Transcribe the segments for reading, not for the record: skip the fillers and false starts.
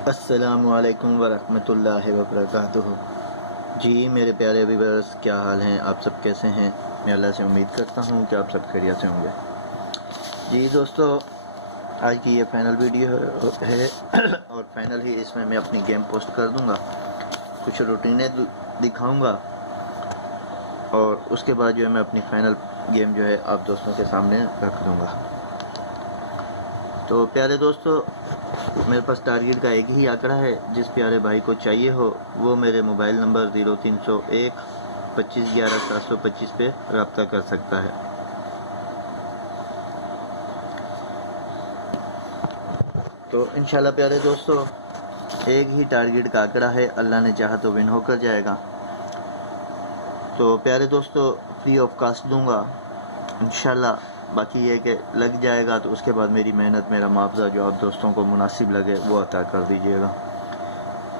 अस्सलामुअलैकुम वरहमतुल्लाहि वबरकातुहू। जी मेरे प्यारे व्यूअर्स, क्या हाल हैं? आप सब कैसे हैं? मैं अल्लाह से उम्मीद करता हूँ कि आप सब खैरियत से होंगे। जी दोस्तों, आज की ये फाइनल वीडियो है और फाइनल ही इसमें मैं अपनी गेम पोस्ट कर दूँगा, कुछ रूटीनें दिखाऊँगा और उसके बाद जो है मैं अपनी फाइनल गेम जो है आप दोस्तों के सामने रख दूँगा। तो प्यारे दोस्तों, मेरे पास टारगेट का एक ही आंकड़ा है। जिस प्यारे भाई को चाहिए हो वो मेरे मोबाइल नंबर 0301 25 11 725 पे रब्ता कर सकता है। तो इंशाल्लाह प्यारे दोस्तों, एक ही टारगेट का आंकड़ा है, अल्लाह ने चाहा तो विन होकर जाएगा। तो प्यारे दोस्तों, फ्री ऑफ कास्ट दूंगा इंशाल्लाह। बाकी ये कि लग जाएगा तो उसके बाद मेरी मेहनत, मेरा मुआवजा जो आप दोस्तों को मुनासिब लगे वो अता कर दीजिएगा।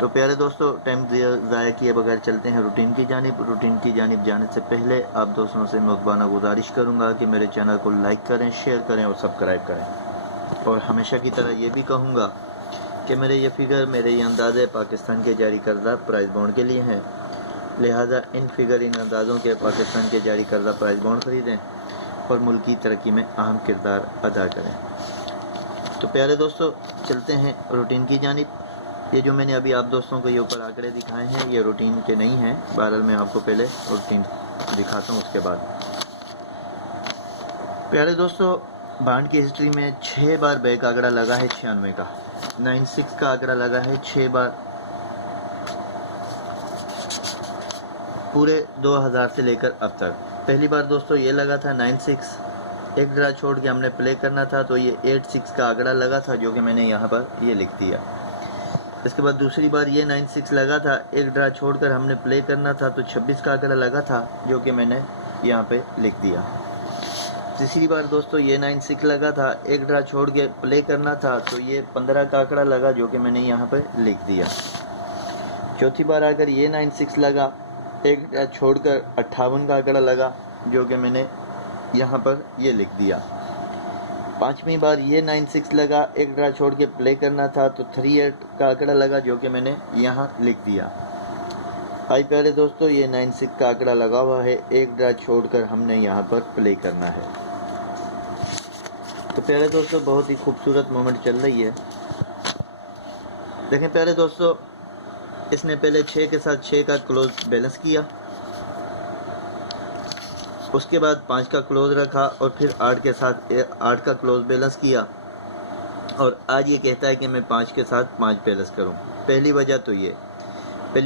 तो प्यारे दोस्तों, टाइम ज़ाया किए बगैर चलते हैं रूटीन की जानिब। रूटीन की जानिब जाने से पहले आप दोस्तों से मुतबाना गुजारिश करूंगा कि मेरे चैनल को लाइक करें, शेयर करें और सब्सक्राइब करें। और हमेशा की तरह ये भी कहूँगा कि मेरे ये फिगर, मेरे ये अंदाज़े पाकिस्तान के जारी करदा प्राइज़ बॉन्ड के लिए हैं, लिहाजा इन फिगर, इन अंदाज़ों के पाकिस्तान के जारी करदा प्राइज़ बॉन्ड ख़रीदें और मुल्क की तरक्की में अहम किरदार अदा करें। तो प्यारे दोस्तों, चलते हैं रूटीन की जानिब। ये जो मैंने अभी आप दोस्तों को ये ऊपर आंकड़े दिखाए हैं, ये रूटीन के नहीं हैं। बहरहाल मैं आपको पहले रूटीन दिखाता हूँ उसके बाद। प्यारे दोस्तों, बांड की हिस्ट्री में 6 बार बैक आंकड़ा लगा है 96 का, 96 का आंकड़ा लगा है 6 बार पूरे 2000 से लेकर अब तक। पहली बार दोस्तों ये लगा था 96, एक ड्रा छोड़ के हमने प्ले करना था तो ये 86 का आंकड़ा लगा था, जो कि मैंने यहाँ पर ये लिख दिया। इसके बाद दूसरी बार ये 96 लगा था, एक ड्रा छोड़कर हमने प्ले करना था तो 26 का आंकड़ा लगा था, जो कि मैंने यहाँ पे लिख दिया। तीसरी बार दोस्तों ये 96 लगा था, एक ड्रा छोड़ के प्ले करना था तो ये 15 का आंकड़ा लगा, जो कि मैंने यहाँ पे लिख दिया। चौथी बार अगर ये 96 लगा, एक ड्रा छोड़कर 58 का आंकड़ा लगा, जो कि मैंने यहाँ पर ये लिख दिया। पांचवी बार ये 96 लगा, एक ड्रा छोड़ के प्ले करना था तो 38 का आंकड़ा लगा, जो कि मैंने यहाँ लिख दिया। आई प्यारे दोस्तों, ये 96 का आंकड़ा लगा हुआ है, एक ड्रा छोड़कर हमने यहाँ पर प्ले करना है। तो प्यारे दोस्तों, बहुत ही खूबसूरत मोमेंट चल रही है। देखें प्यारे दोस्तों, इसने पहले 6 के साथ 6 का क्लोज बैलेंस किया, उसके बाद 5 का क्लोज रखा और फिर 8 के साथ 8 का क्लोज बैलेंस किया, और आज ये कहता है कि मैं 5 के साथ 5 बैलेंस करूं। पहली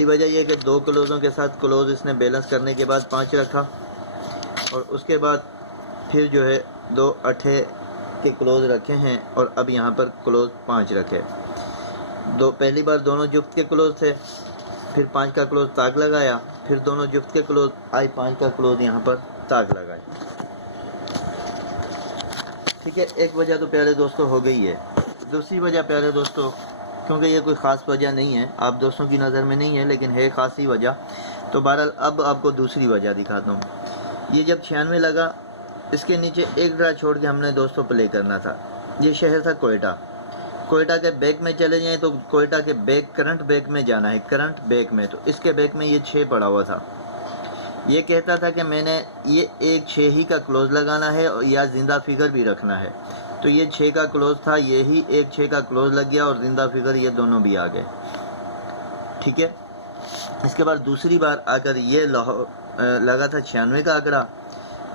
वजह ये कि 2 क्लोज़ों के साथ क्लोज इसने बैलेंस करने के बाद 5 रखा, और उसके बाद फिर जो है 2 अठे के क्लोज रखे हैं और अब यहाँ पर क्लोज 5 रखे। पहली बार दोनों जुफ्त के क्लोज थे, फिर 5 का क्लोज ताक लगाया, फिर दोनों जुफ्त के क्लोज, आई 5 का क्लोज यहाँ पर ताक लगाए। ठीक है, एक वजह तो प्यारे दोस्तों हो गई है। दूसरी वजह प्यारे दोस्तों, क्योंकि ये कोई ख़ास वजह नहीं है, आप दोस्तों की नज़र में नहीं है, लेकिन है ख़ास ही वजह, तो बहरहाल अब आपको दूसरी वजह दिखाता हूँ। ये जब 96 लगा, इसके नीचे एक ड्रा छोड़ के हमने दोस्तों प्ले करना था। ये शहर था कोयटा के बैक में चले जाएँ तो कोयटा के बैक, करंट बैक में जाना है, करंट बैक में, तो इसके बैक में ये 6 पड़ा हुआ था। ये कहता था कि मैंने ये एक 6 ही का क्लोज लगाना है या जिंदा फिगर भी रखना है, तो ये 6 का क्लोज था, ये ही एक 6 का क्लोज लग गया और जिंदा फिगर ये दोनों भी आ गए। ठीक है, इसके बाद दूसरी बार आकर ये लगा था 96 का आंकड़ा,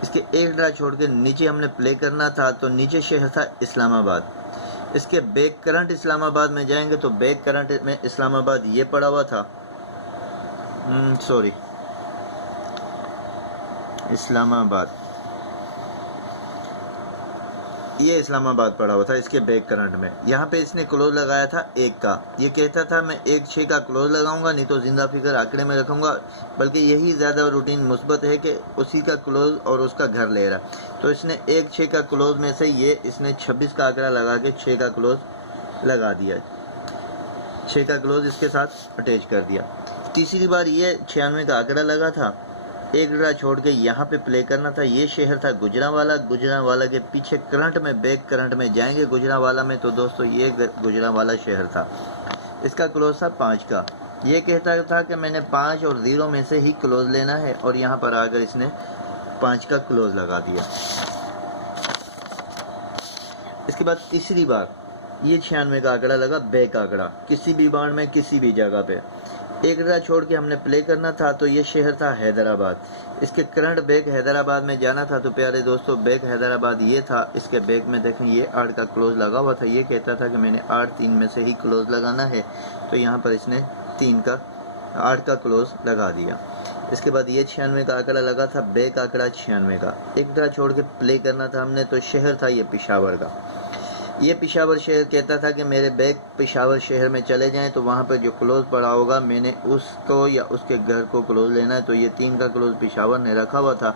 इसके एक ड्रा छोड़ के नीचे हमने प्ले करना था, तो नीचे शहर था इस्लामाबाद। इसके बैक करंट इस्लामाबाद में जाएंगे तो बैक करंट में इस्लामाबाद ये पड़ा हुआ था, इस्लामाबाद, ये इस्लामाबाद पड़ा हुआ था इसके बैक करंट में। यहाँ पे इसने क्लोज लगाया था 1 का, ये कहता था मैं 1 6 का क्लोज लगाऊंगा, नहीं तो जिंदा फिगर आंकड़े में रखूंगा, बल्कि यही ज़्यादा रूटीन मुस्बत है कि उसी का क्लोज और उसका घर ले रहा। तो इसने 1 6 का क्लोज में से ये इसने 26 का आंकड़ा लगा के 6 का क्लोज लगा दिया, 6 का क्लोज इसके साथ अटैच कर दिया। तीसरी बार ये 96 का आंकड़ा लगा था, एक ड्रा छोड़ के यहाँ पे प्ले करना था। ये शहर था गुजरांवाला के पीछे करंट में, बैक करंट में जाएंगे गुजरांवाला में, तो दोस्तों ये गुजरांवाला शहर था। इसका क्लोज था 5 का। ये कहता था कि मैंने 5 और 0 में से ही क्लोज लेना है, और यहाँ पर आकर इसने 5 का क्लोज लगा दिया। इसके बाद तीसरी बार ये 96 का आंकड़ा लगा, बैक आंकड़ा, किसी भी बार में किसी भी जगह पे एक ड्रा छोड़ के हमने प्ले करना था। तो ये शहर था हैदराबाद, इसके करंट बैक हैदराबाद में जाना था। तो प्यारे दोस्तों बैक हैदराबाद ये था, इसके बैक में देखें ये 8 का क्लोज लगा हुआ था। ये कहता था कि मैंने 8 3 में से ही क्लोज लगाना है, तो यहाँ पर इसने 8 का क्लोज लगा दिया। इसके बाद ये 96 का आंकड़ा लगा था, बैक आंकड़ा 96 का, एक ड्रा छोड़ के प्ले करना था हमने। तो शहर था ये पेशावर का। ये पेशावर शहर कहता था कि मेरे बैग पेशावर शहर में चले जाएं, तो वहाँ पर जो क्लोज पड़ा होगा मैंने उसको या उसके घर को क्लोज लेना है। तो ये 3 का क्लोज पेशावर ने रखा हुआ था।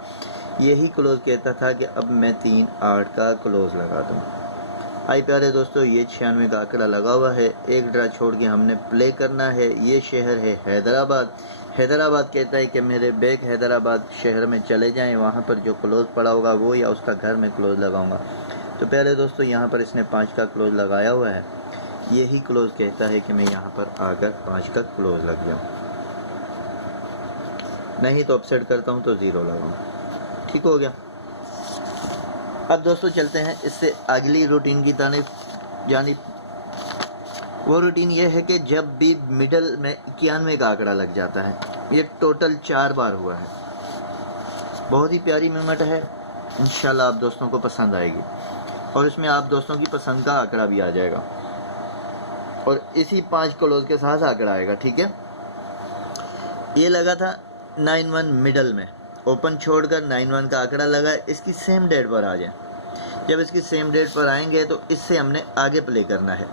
यही क्लोज कहता था कि अब मैं 3 8 का क्लोज लगा दूँ। आई प्यारे दोस्तों, ये 96 का आंकड़ा लगा हुआ है, एक ड्रा छोड़ के हमने प्ले करना है। ये शहर है हैदराबाद। हैदराबाद कहता है कि मेरे बैग हैदराबाद शहर में चले जाएं, वहाँ पर जो क्लोज पड़ा होगा वो या उसका घर में क्लोज लगाऊंगा। तो प्यारे दोस्तों यहाँ पर इसने 5 का क्लोज लगाया हुआ है। यही क्लोज कहता है कि मैं यहाँ पर आकर 5 का क्लोज लग जाऊँ, नहीं तो अपसेट करता हूँ तो 0 लगाऊँ। ठीक हो गया। अब दोस्तों चलते हैं इससे अगली रूटीन की जानिब। वो रूटीन ये है कि जब भी मिडल में 91 का आंकड़ा लग जाता है, ये टोटल 4 बार हुआ है। बहुत ही प्यारी मेहनत है, इंशाल्लाह आप दोस्तों को पसंद आएगी, और इसमें आप दोस्तों की पसंद का आंकड़ा भी आ जाएगा, और इसी 5 क्लोज के साथ आंकड़ा आएगा। ठीक है। ये लगा था 91 मिडल में, ओपन छोड़कर 91 का आंकड़ा लगा। इसकी सेम डेट पर आ जाए। जब इसकी सेम डेट पर आएंगे तो इससे हमने आगे प्ले करना है।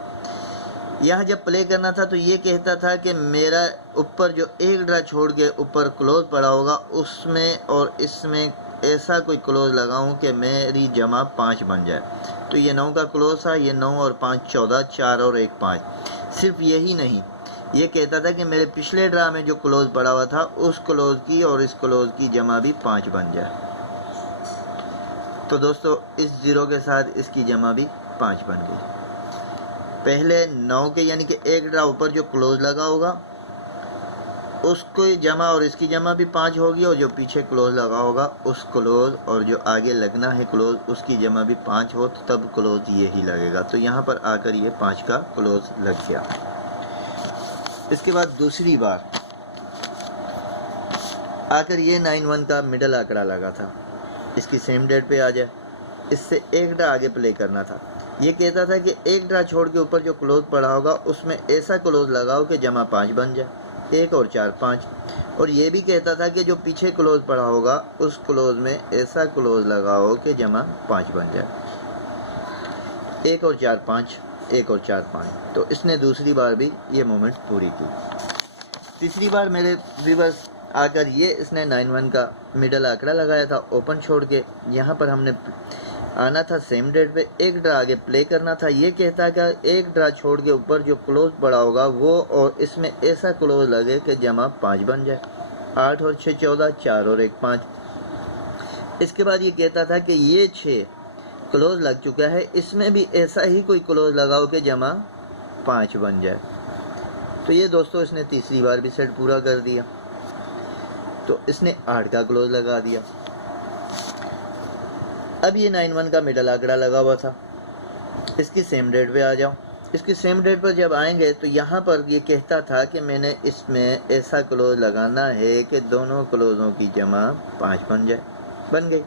यहाँ जब प्ले करना था तो ये कहता था कि मेरा ऊपर जो एक ड्रा छोड़ के ऊपर क्लोज पड़ा होगा उसमें और इसमें ऐसा कोई क्लोज लगाऊं कि मेरी जमा 5 बन जाए। तो ये 9 का क्लोज था, ये 9 और 5 14, 4 और 1 5। सिर्फ यही नहीं, ये कहता था कि मेरे पिछले ड्रा में जो क्लोज पड़ा हुआ था उस क्लोज की और इस क्लोज की जमा भी 5 बन जाए। तो दोस्तों इस 0 के साथ इसकी जमा भी 5 बन गई। पहले 9 के यानी कि एक ड्रा ऊपर जो क्लोज लगा होगा उसको जमा और इसकी जमा भी 5 होगी, और जो पीछे क्लोज लगा होगा उस क्लोज और जो आगे लगना है क्लोज उसकी जमा भी 5 हो, तो तब क्लोज यही लगेगा। तो यहाँ पर आकर ये 5 का क्लोज लग गया। इसके बाद दूसरी बार आकर ये 91 का मिडल आंकड़ा लगा था। इसकी सेम डेट पे आ जाए, इससे एक ड्रा आगे प्ले करना था। ये कहता था कि एक ड्रा छोड़ के ऊपर जो क्लोज पड़ा होगा उसमें ऐसा क्लोज लगाओ कि जमा 5 बन जाए, 1 और 4 5। और ये भी कहता था कि जो पीछे क्लोज पड़ा होगा उस क्लोज में ऐसा क्लोज लगाओ कि जमा 5 बन जाए, 1 और 4 5, 1 और 4 5। तो इसने दूसरी बार भी ये मोमेंट पूरी की। तीसरी बार मेरे व्यूअर्स आकर ये इसने 91 का मिडल आंकड़ा लगाया था ओपन छोड़ के। यहाँ पर हमने आना था सेम डेट पे, एक ड्रा आगे प्ले करना था। ये कहता है कि एक ड्रा छोड़ के ऊपर जो क्लोज पड़ा होगा वो और इसमें ऐसा क्लोज लगे कि जमा 5 बन जाए, 8 और 6 14, 4 और 1 5। इसके बाद ये कहता था कि ये 6 क्लोज लग चुका है, इसमें भी ऐसा ही कोई क्लोज लगाओ कि जमा 5 बन जाए। तो ये दोस्तों इसने तीसरी बार भी सेट पूरा कर दिया। तो इसने 8 का क्लोज लगा दिया। अब ये 91 का मिडल आंकड़ा लगा हुआ था। इसकी सेम डेट पे आ जाओ। इसकी सेम डेट पर जब आएंगे तो यहाँ पर ये कहता था कि मैंने इसमें ऐसा क्लोज लगाना है कि दोनों क्लोजों की जमा 5 बन जाए, बन गई।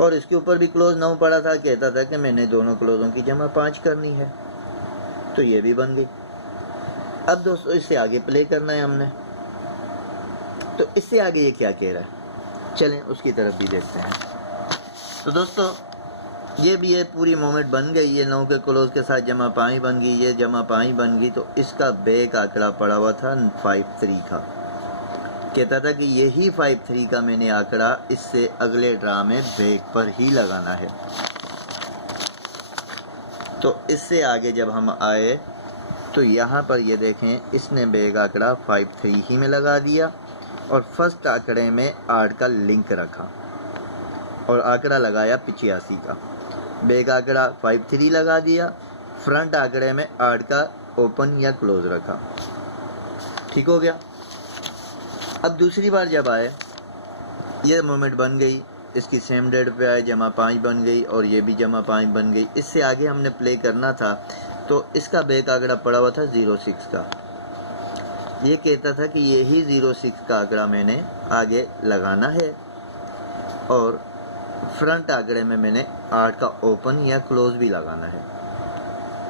और इसके ऊपर भी क्लोज 9 पड़ा था, कहता था कि मैंने दोनों क्लोजों की जमा 5 करनी है, तो ये भी बन गई। अब दोस्तों इससे आगे प्ले करना है हमने। तो इससे आगे ये क्या कह रहा है, चलें उसकी तरफ भी देखते हैं। तो दोस्तों ये भी ये पूरी मोमेंट बन गई। ये 9 के क्लोज के साथ जमा 5 बन गई, ये जमा 5 बन गई। तो इसका बैक आंकड़ा पड़ा हुआ था 5-3 का। कहता था कि यही 5-3 का मैंने आंकड़ा इससे अगले ड्रा में बैक पर ही लगाना है। तो इससे आगे जब हम आए तो यहाँ पर ये देखें, इसने बैक आंकड़ा 5-3 ही में लगा दिया और फर्स्ट आंकड़े में 8 का लिंक रखा और आंकड़ा लगाया 85 का। बैक आंकड़ा 5-3 लगा दिया, फ्रंट आंकड़े में 8 का ओपन या क्लोज रखा। ठीक हो गया। अब दूसरी बार जब आए, ये मोमेंट बन गई, इसकी सेम डेट पे आए, -5 बन गई और ये भी -5 बन गई। इससे आगे हमने प्ले करना था तो इसका बैक आंकड़ा पड़ा हुआ था 06 का। ये कहता था कि यही 06 का आंकड़ा मैंने आगे लगाना है और फ्रंट आंकड़े में मैंने 8 का ओपन या क्लोज भी लगाना है।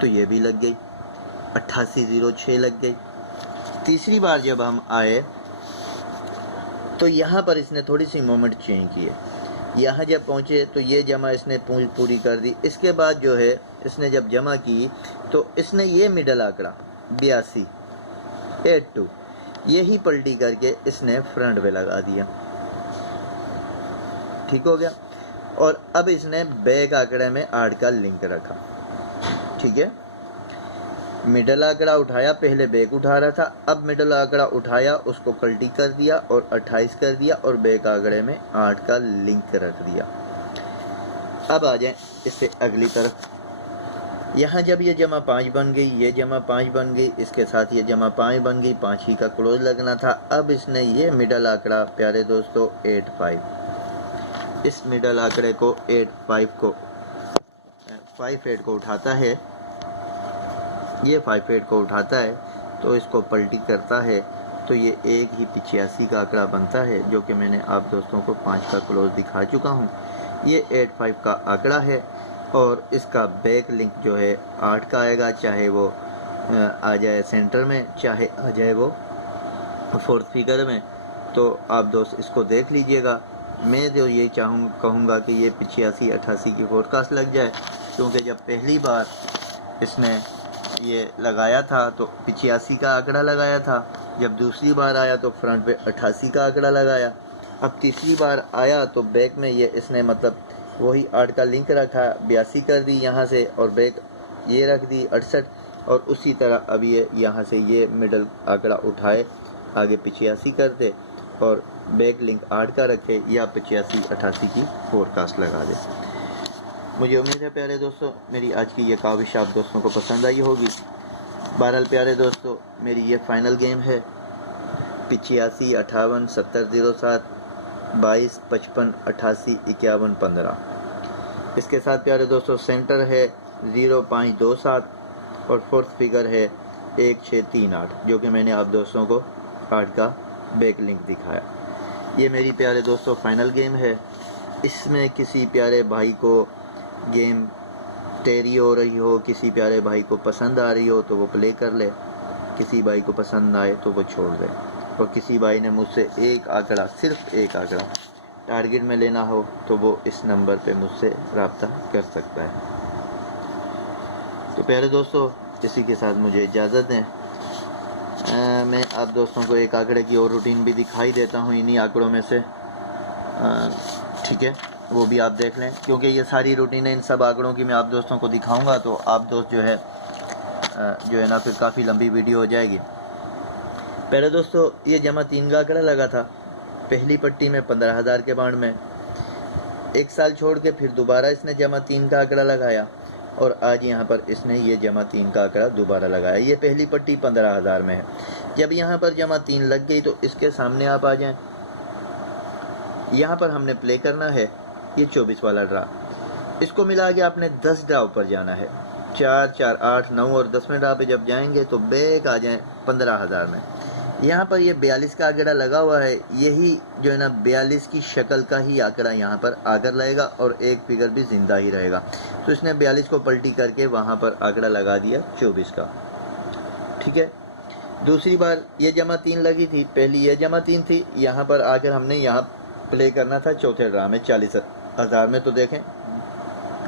तो ये भी लग गई, 8806 लग गई। तीसरी बार जब हम आए तो यहाँ पर इसने थोड़ी सी मोमेंट चेंज की है। यहाँ जब पहुँचे तो ये जमा इसने पूरी कर दी। इसके बाद जो है इसने जब जमा की तो इसने ये मिडल आंकड़ा 82 यही पलटी करके इसने फ्रंट पे लगा दिया। ठीक हो गया। और अब इसने बैक आंकड़े में 8 का लिंक रखा। ठीक है, मिडल आंकड़ा उठाया, पहले बैक उठा रहा था, अब मिडल आंकड़ा उठाया, उसको पलटी कर दिया और 28 कर दिया और बैक आंकड़े में 8 का लिंक रख दिया। अब आ जाए इससे अगली तरफ। यहाँ जब ये -5 बन गई, ये -5 बन गई, इसके साथ ये -5 बन गई, 5 ही का क्लोज लगना था। अब इसने ये मिडल आंकड़ा प्यारे दोस्तों 85, इस मिडल आंकड़े को 58 को उठाता है, ये 58 को उठाता है तो इसको पलटी करता है तो ये एक ही 85 का आंकड़ा बनता है, जो कि मैंने आप दोस्तों को 5 का क्लोज दिखा चुका हूँ। ये 85 का आंकड़ा है और इसका बैक लिंक जो है 8 का आएगा, चाहे वो आ जाए सेंटर में, चाहे आ जाए वो फोर्थ फिगर में। तो आप दोस्त इसको देख लीजिएगा। मैं जो ये कहूँगा कि ये 85-88 की फोरकास्ट लग जाए, क्योंकि जब पहली बार इसने ये लगाया था तो 85 का आंकड़ा लगाया था, जब दूसरी बार आया तो फ्रंट पे 88 का आंकड़ा लगाया, अब तीसरी बार आया तो बैक में ये इसने मतलब वही 8 का लिंक रखा, 82 कर दी यहाँ से और बैक ये रख दी 68, और उसी तरह अब ये यहाँ से ये मिडल आंकड़ा उठाए, आगे 85 कर दे और बैक लिंक 8 का रखे या 85-88 की फोरकास्ट लगा दे। मुझे उम्मीद है प्यारे दोस्तों मेरी आज की ये काविश आप दोस्तों को पसंद आई होगी। बहरहाल प्यारे दोस्तों मेरी ये फाइनल गेम है 85, 58, 70, 07, 22, 55, 88, 51, 15। इसके साथ प्यारे दोस्तों सेंटर है 0527 और फोर्थ फिगर है 1638, जो कि मैंने आप दोस्तों को 8 का बैक लिंक दिखाया। ये मेरी प्यारे दोस्तों फाइनल गेम है। इसमें किसी प्यारे भाई को गेम टेरी हो रही हो, किसी प्यारे भाई को पसंद आ रही हो तो वो प्ले कर ले, किसी भाई को पसंद आए तो वो छोड़ दे, और किसी भाई ने मुझसे एक आंकड़ा, सिर्फ एक आंकड़ा टारगेट में लेना हो तो वो इस नंबर पे मुझसे रब्ता कर सकता है। तो प्यारे दोस्तों इसी के साथ मुझे इजाज़त दें। मैं आप दोस्तों को एक आंकड़े की और रूटीन भी दिखाई देता हूँ इन्हीं आंकड़ों में से, ठीक है, वो भी आप देख लें, क्योंकि ये सारी रूटीन इन सब आंकड़ों की मैं आप दोस्तों को दिखाऊंगा तो आप दोस्त जो है ना फिर काफ़ी लंबी वीडियो हो जाएगी। पहले दोस्तों ये -3 का आंकड़ा लगा था पहली पट्टी में 15,000 के बांड में, एक साल छोड़ के फिर दोबारा इसने -3 का आंकड़ा लगाया और आज यहाँ पर इसने ये -3 का आंकड़ा दोबारा लगाया। ये पहली पट्टी 15,000 में है। जब यहाँ पर -3 लग गई तो इसके सामने आप आ जाएं, यहाँ पर हमने प्ले करना है ये 24 वाला ड्रा। इसको मिला के आपने 10 ड्रा ऊपर जाना है, 4, 4, 8, 9 और 10वें ड्रा पे जब जाएंगे तो बैक आ जाएं 15,000 में। यहाँ पर ये 42 का आंकड़ा लगा हुआ है, यही जो है ना 42 की शक्ल का ही आंकड़ा यहाँ पर आकर रहेगा और एक फिगर भी जिंदा ही रहेगा। तो इसने 42 को पलटी करके वहाँ पर आंकड़ा लगा दिया 24 का। ठीक है, दूसरी बार ये -3 लगी थी, पहली ये -3 थी, यहाँ पर आकर हमने यहाँ प्ले करना था चौथे ड्रा में 40,000 में। तो देखें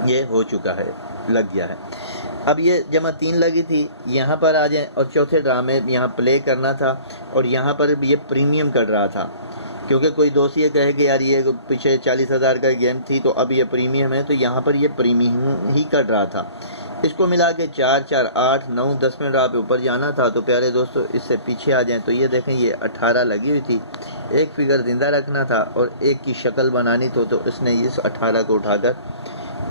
ये हो चुका है, लग गया है। अब ये -3 लगी थी, यहाँ पर आ जाए और चौथे ड्रा में यहाँ प्ले करना था और यहाँ पर ये प्रीमियम कर रहा था, क्योंकि कोई दोस्त ये कहे कि यार ये पीछे 40,000 का गेम थी तो अब ये प्रीमियम है, तो यहाँ पर ये प्रीमियम ही कर रहा था। इसको मिला के 4, 4, 8, 9, 10वें ड्रा पे ऊपर जाना था। तो प्यारे दोस्तों इससे पीछे आ जाएं तो ये देखें ये 18 लगी हुई थी, एक फिगर जिंदा रखना था और एक की शक्ल बनानी तो इसने इस 18 को उठाकर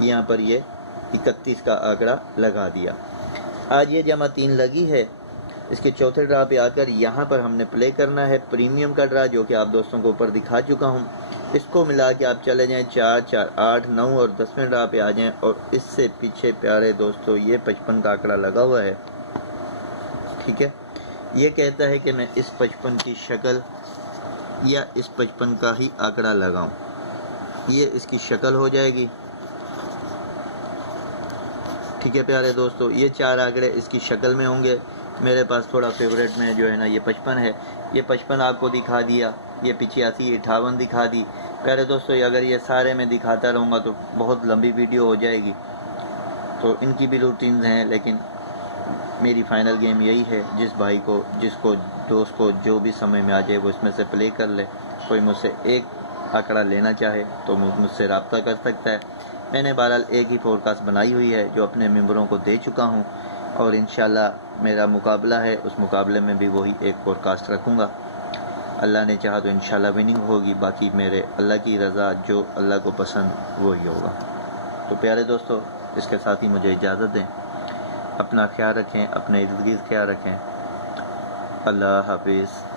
यहाँ पर ये 31 का आंकड़ा लगा दिया। आज ये जमा 3 लगी है। इसके चौथे ड्रा पे आकर यहाँ पर हमने प्ले करना है प्रीमियम का ड्रा, जो कि आप दोस्तों को ऊपर दिखा चुका हूँ। इसको मिला के आप चले जाएं 4, 4, 8, 9 और 10वें ड्रा पे आ जाएं। और इससे पीछे प्यारे दोस्तों ये 55 का आंकड़ा लगा हुआ है, ठीक है। ये कहता है कि मैं इस 55 की शक्ल या इस 55 का ही आंकड़ा लगाऊं। ये इसकी शक्ल हो जाएगी, ठीक है प्यारे दोस्तों। ये 4 आंकड़े इसकी शक्ल में होंगे। मेरे पास थोड़ा फेवरेट में जो है ना ये 55 है। ये 55 आपको दिखा दिया, ये 85, 58 दिखा दी। प्यारे दोस्तों अगर ये सारे मैं दिखाता रहूँगा तो बहुत लंबी वीडियो हो जाएगी। तो इनकी भी रूटीन हैं, लेकिन मेरी फाइनल गेम यही है। जिस भाई को, जिसको, दोस्त को जो भी समय में आ जाए वो इसमें से प्ले कर ले। कोई मुझसे एक आंकड़ा लेना चाहे तो मुझसे रब्ता कर सकता है। मैंने बहरहाल एक ही फोरकास्ट बनाई हुई है जो अपने मेंबरों को दे चुका हूँ, और इंशाल्लाह मेरा मुकाबला है, उस मुकाबले में भी वही एक फोरकास्ट रखूँगा। अल्लाह ने चाहा तो इंशाल्लाह विनिंग होगी। बाकी मेरे अल्लाह की रज़ा, जो अल्लाह को पसंद वही होगा। तो प्यारे दोस्तों इसके साथ ही मुझे इजाज़त दें। अपना ख्याल रखें, अपने इर्द गिर्द ख्याल रखें। अल्लाह हाफिज़।